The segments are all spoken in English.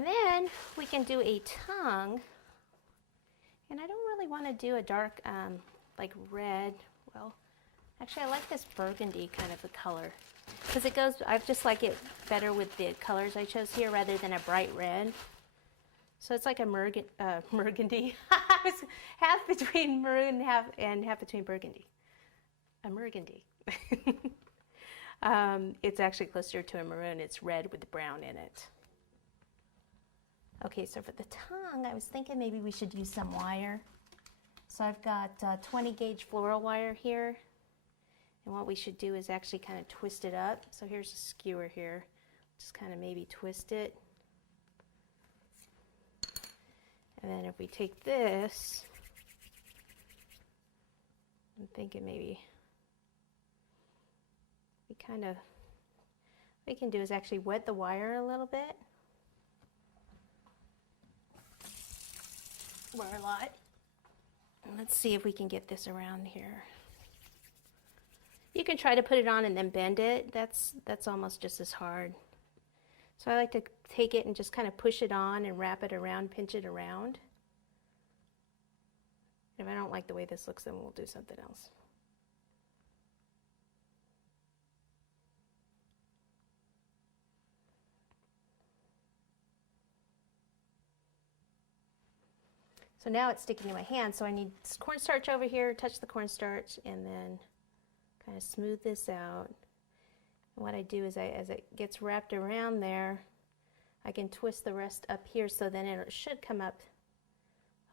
And then we can do a tongue. And I don't really want to do a dark, like red. Well, actually I like this burgundy kind of a color. Because it goes, I just like it better with the colors I chose here rather than a bright red. So it's like a burgundy. Half between maroon and half between burgundy. A burgundy. It's actually closer to a maroon. It's red with brown in it. Okay, so for the tongue, I was thinking maybe we should use some wire. So I've got 20 gauge floral wire here. And what we should do is actually kind of twist it up. So here's a skewer here. Just kind of maybe twist it. And then if we take this, I'm thinking maybe what we can do is actually wet the wire a little bit. Or a lot. And let's see if we can get this around here. You can try to put it on and then bend it. That's almost just as hard. So I like to take it and just kind of push it on and wrap it around, pinch it around. If I don't like the way this looks, then we'll do something else. So now it's sticking in my hand, so I need cornstarch over here, touch the cornstarch, and then kind of smooth this out. And what I do is as it gets wrapped around there, I can twist the rest up here so then it should come up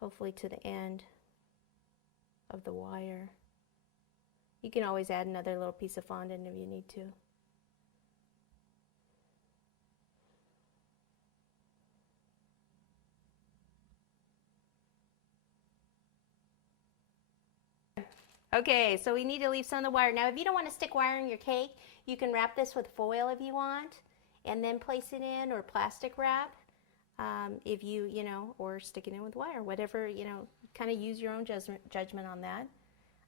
hopefully to the end of the wire. You can always add another little piece of fondant if you need to. Okay, so we need to leave some of the wire. Now, if you don't want to stick wire in your cake, you can wrap this with foil if you want, and then place it in, or plastic wrap, if you know, or stick it in with wire, whatever, you know, kind of use your own judgment on that.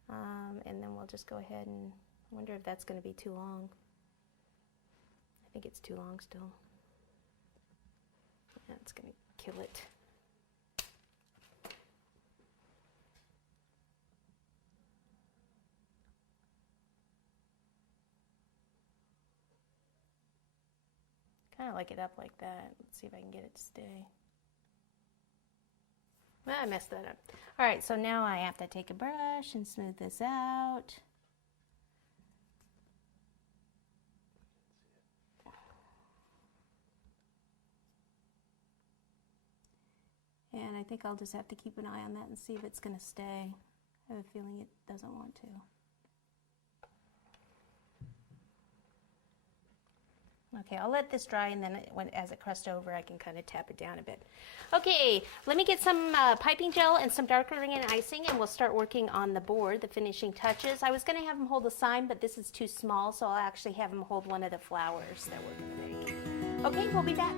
And then we'll just go ahead and wonder if that's going to be too long. I think it's too long still. Yeah, it's going to kill it. Kind of like it up like that. Let's see if I can get it to stay. Well, I messed that up. All right, so now I have to take a brush and smooth this out. And I think I'll just have to keep an eye on that and see if it's going to stay. I have a feeling it doesn't want to. Okay, I'll let this dry, and then as it crusts over, I can kind of tap it down a bit. Okay, let me get some piping gel and some darker ring and icing, and we'll start working on the board, the finishing touches. I was going to have him hold a sign, but this is too small, so I'll actually have him hold one of the flowers that we're going to make. Okay, we'll be back.